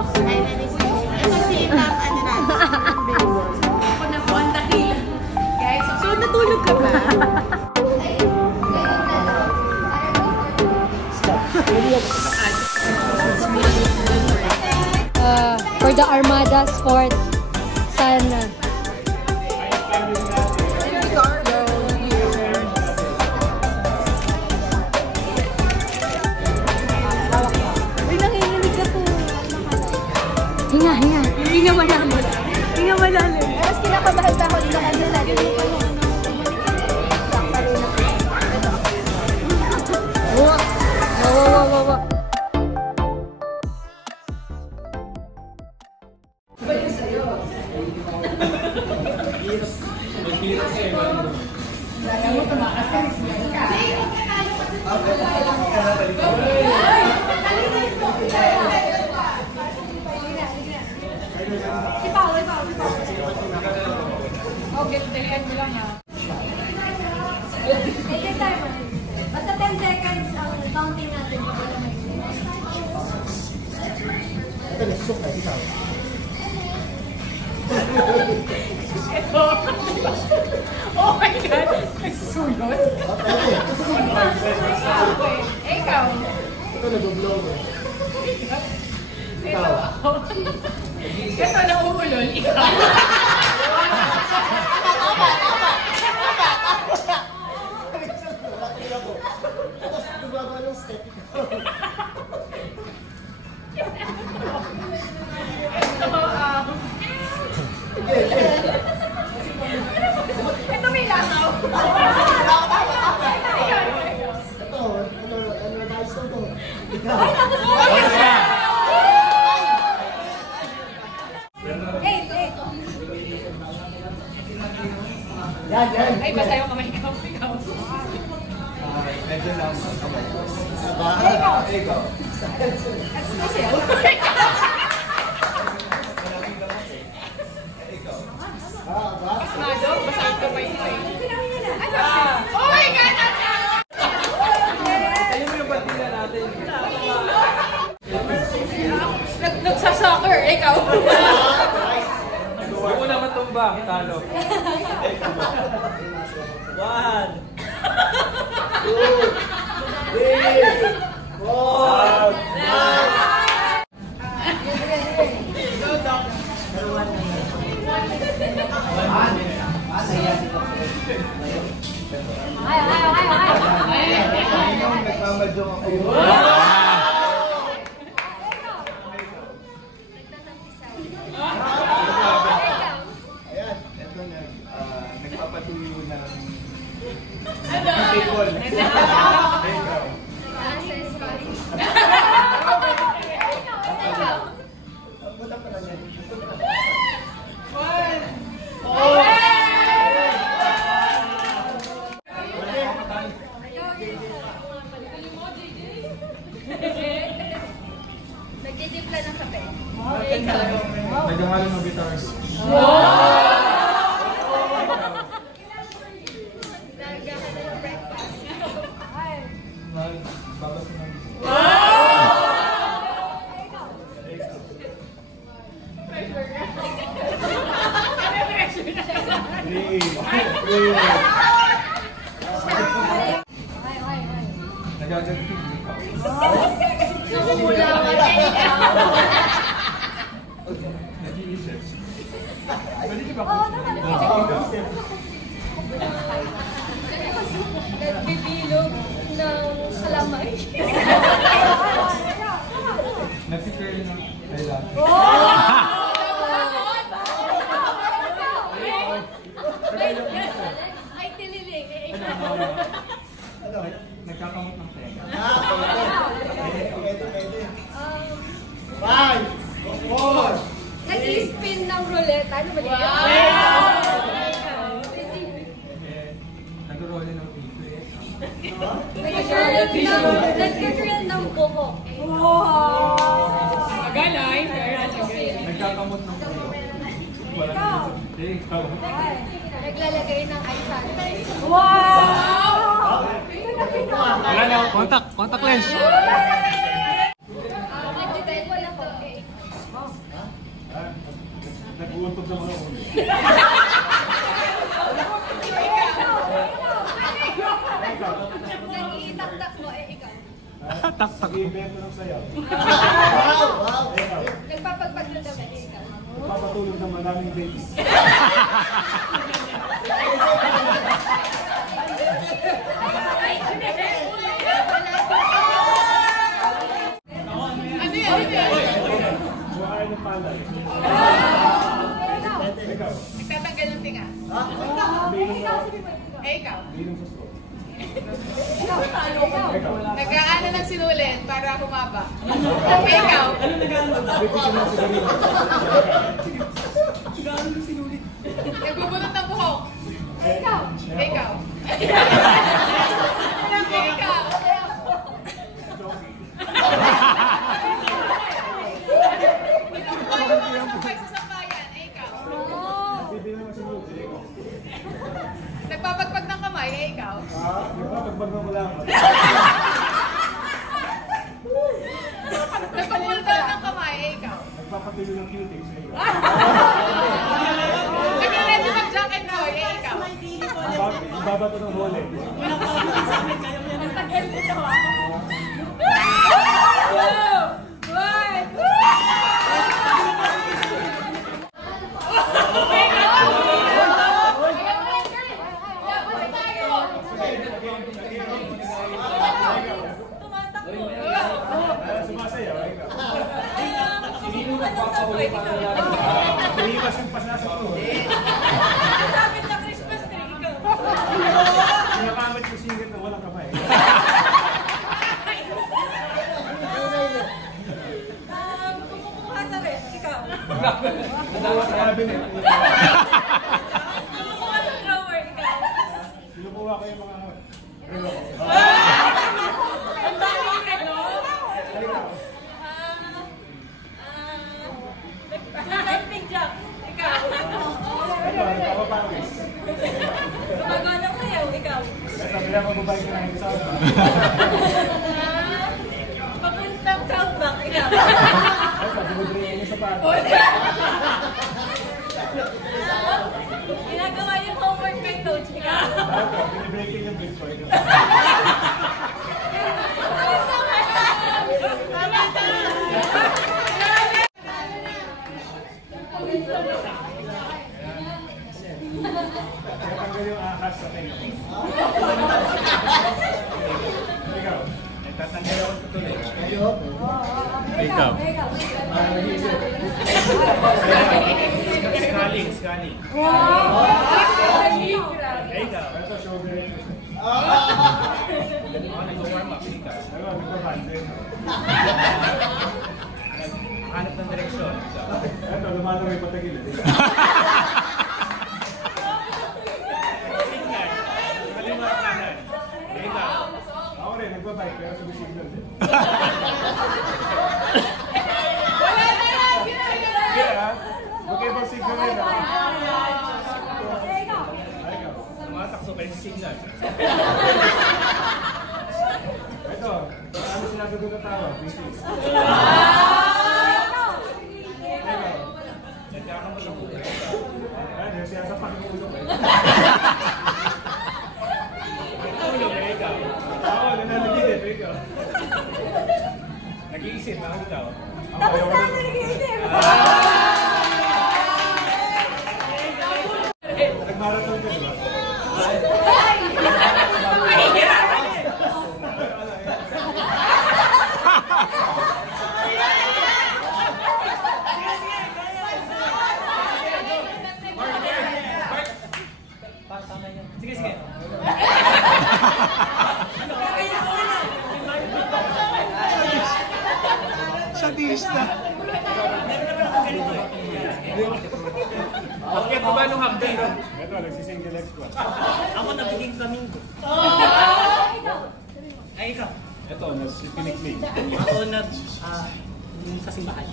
Ito si Ma'am, ano natin? Ako na po ang dakila. Guys, So, natulog ka ba? For the Armada Sport sana. Hinga, hinga. Hinga malalim. Hinga malalim. Mas kinakabahan pa ako dito kasi lagi mo pa yung Wow. okay, dalihan mo lang ha. Basta 10 seconds ang counting natin. Oh my God! Nagsusunod? Ikaw? Ito nag-vlog eh. Ito ako. Ito na umulol. Ikaw? Ito may langaw. Ay, basta yung kamay ikaw. Medyo lang. Ikaw. Asmado, basta ang kamay ito eh. Oh my God! Tayo mo yung bandila natin. Nagsasoccer, ikaw. Huwag mo naman tumba, talo. 1, 2, 3, 4, 5. Nagmamadyo ako. Ayan, ito na. Nagpapatuyo ng table. nagtitimpla ng kape. Nagahalo ng guitars. Naghahanap ng breakfast. Babas na. Nagaganti. Namumula ka na ikaw. Nag-iisip. Pwede ka ba? Nagbibilog ng kalamay. Nag-curl ng kailan. Ay, tiniling. Ano? Nagkakamot ng tega. Pwede. 5, 4. Nag-i-spin ng roulette. Ano ba yan? Nag-roll ng piso eh. Nag-curl ng buhok. Magalay. Nagkakamot ng ulo. Wala na sa ikaw. Naglalagay ng eyeshadow. Wala na. Contact lens. Nag-detect wala ko. Nag-uuntog ng mga ulo. Nag-iitak-tak mo, ikaw. Nag-i-invento ng sayaw. Ikaw. Nagpapagpag ng dami, ikaw. Nagpapatulog ng maraming babies. Ano yan? Buhay ng palay. Ikaw. Nagtatanggal ng tinga. Ikaw. Bilang sa store. Nag-aano ng sinulin para humaba. Ikaw. Bibigyan ng sigarilyo. Nagbubunot ng buhok. Ikaw. Ikaw. Ikaw. Kinukuha yung mga sabay sa sambayan. Ikaw. Bibigyan ng sigarilyo. Nagpapagpag ng kamay. Ikaw. Nagpapagbag ng malaman. Nagpapultaw ng kamay. Ikaw. Nagpapatilo ng cutie sa iyo. Nagre-ready mag-jacket boy. Ikaw. Ibabato ng hole. Sumasayaw. Hinimas yung pasasok ko. Sinakamit yung singit na walang kamay. Kumukuha sa rest, ikaw. Nadawa sa cabinet. Kumukuha sa drawer, ikaw. Sinukuha ko yung mga relo. Ang dami ano? Nag-lighting job, ikaw. Ito, nagpapapangis. Gumagawa ng sayaw, ikaw. Ito, kaya mababayin ko na yung sound. Papuntang Southbank, ikaw. Ito, binibring yung sapatos. Ginagawa yung homework kay coach, ikaw. Ito, binibreaking yung Bitcoin. Natanggal yung ahas sa tenga ko. Ikaw. Nagtatanggal ako sa tuloy. Kayo? Ikaw. Nag-iisip. Scaling. Ikaw. Ito, shoulder exercise. Nag-warm up. Ikaw. Nag-band. Hanap ng direksyon. Ito, lumalaway patagilid. Kalimutan kanan. Ikaw. Ako rin, nagbabike pero sumisignal din. Wala na yan! Ginagawa! Kaya, mag-ibang signal rin ako. Ikaw. Ikaw. Tumatakso kayo sa signal. Ito, ano sinasagot ng tawag? Business. Nagkakamulo ko. Ano, sinasapak yung ulo ko. Tulog na ikaw. Oo, nananagilid. Ikaw. Nag-iisip na ikaw. Tapos na ako nag-iisip. Nag-marathon ka, di ba? Sige, sige. Sadista. Bakit ba nung hagdan? Ito, nagsisingle leg squat. Ako nabiging flamingo. Ay, ikaw. Ito, nagsipinikling. Ako sa simbahan.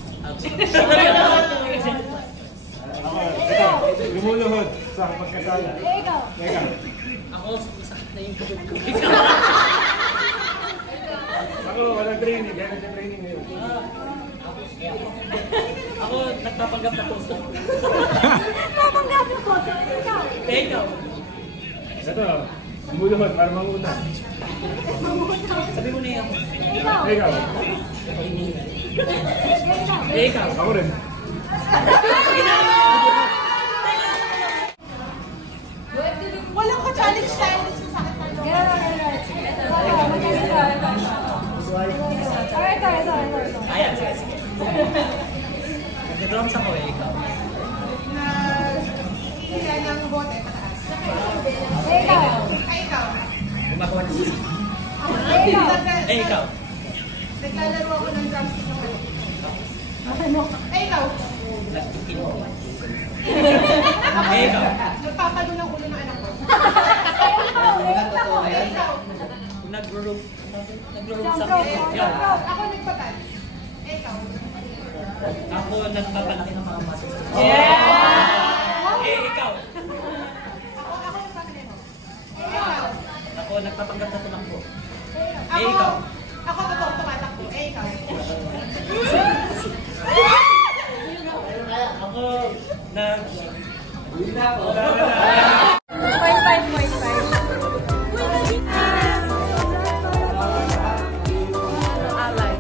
Ako, ito, lumuluhod sa pagkasala. Ikaw. Ikaw. Ako, isa na yung kubig. Ako, walang training. Kaya nagka-training ngayon. Ako Ako nagpapanggap na puso. Napanggap ng boso. Ikaw. Ikaw. Ito, sumulunod para mangutang. Sabi mo na yan. Ikaw. Ikaw. Ikaw. Ikaw. Ako rin. Walang ka-challenge challenge sa sakit ng loob. Ito. Ayan, sige, sige. Nag-drums ako eh, ikaw. Kaya ng bote pataas. Ikaw. Ay, ikaw. Gumagawa ng sisi. Ikaw. Ikaw. Naglalaro ako ng drumstick ng mali. Ano? Ay, ikaw. Nagtitin ko. Ikaw. Nagpapalo ng ulo ng anak ko. Ikaw. Nag-room Jump sa rope. Yan. Jump rope. Ako nagpatan. Ikaw. Ako nagpapalaki ng mga muscles. Ikaw. Ako nagpapalino. Ikaw. Ako nagpapanggap na tumakbo. Ako. Ikaw. Ako totoo tumatakbo. Ikaw. Ako nag... Alay.